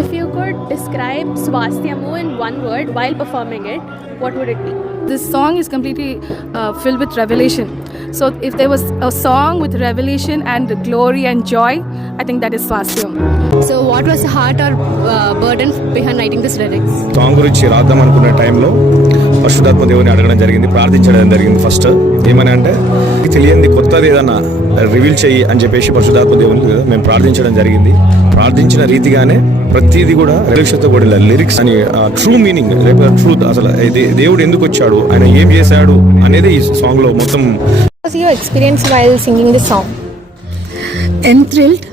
if you could describe Swsathyamu in one word while performing it, what would it be? This song is completely filled with revelation. So if there was a song with revelation and glory and joy, I think that is Swsathyamu. So what was the heart or burden behind writing this lyrics? Song గురించి రాద్దాం అనుకున్న టైంలో పరిశుద్ధాత్మ దేవుని అడగడం జరిగింది, ప్రార్థించడం జరిగింది. ఫస్ట్ ఏమని అంటే తెలియంది కొత్తది ఏదన్నా రివీల్ చెయ్యి అని చెప్పేసి పరిశుద్ధాత్మ దేవుని మేము ప్రార్థించడం జరిగింది. ప్రార్థించిన రీతిగానే ప్రతిదీ కూడా రిలీక్షతో కూడా లిరిక్స్ అని ట్రూ మీనింగ్, ట్రూత్, అసలు దేవుడు ఎందుకు వచ్చాడు, ఆయన ఏం చేశాడు అనేది ఈ సాంగ్ లో మొత్తం. What was your experience while singing this song? Enthralled,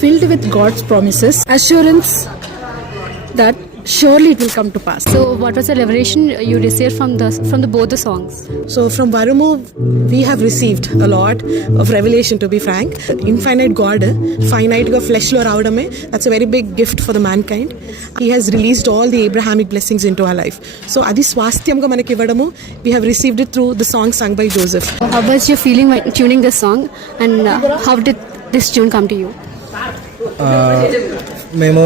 filled with God's promises, assurance that surely it will come to pass. So what was the revelation you received from both the songs? So from Varamu, we have received a lot of revelation, to be frank. Infinite God, finite ga flesh lo raavadame, that's a very big gift for the mankind. He has released all the Abrahamic blessings into our life. So adi swasthyam ga manaki ivadamu, we have received it through the song sung by Joseph. How was your feeling when tuning this song, and how did this tune come to you? మేము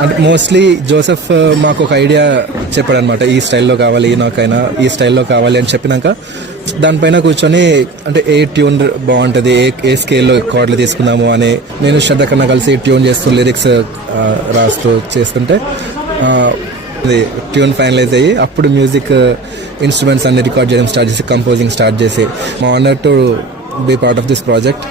అంటే mostly Joseph మాకు ఒక ఐడియా చెప్పాడు అనమాట, ఈ స్టైల్లో కావాలి, నాకైనా ఈ స్టైల్లో కావాలి అని చెప్పినాక దానిపైన కూర్చొని అంటే ఏ ట్యూన్ బాగుంటుంది, ఏ స్కేల్లో కార్డులు తీసుకుందాము అని నేను శ్రద్ధ కన్నా కలిసి ట్యూన్ చేస్తూ లిరిక్స్ రాస్తూ చేస్తుంటే ట్యూన్ ఫైనలైజ్ అయ్యి అప్పుడు మ్యూజిక్ ఇన్స్ట్రుమెంట్స్ అన్ని రికార్డ్ చేయడం స్టార్ట్ చేసి కంపోజింగ్ స్టార్ట్ చేసి మా honour to be part of this project.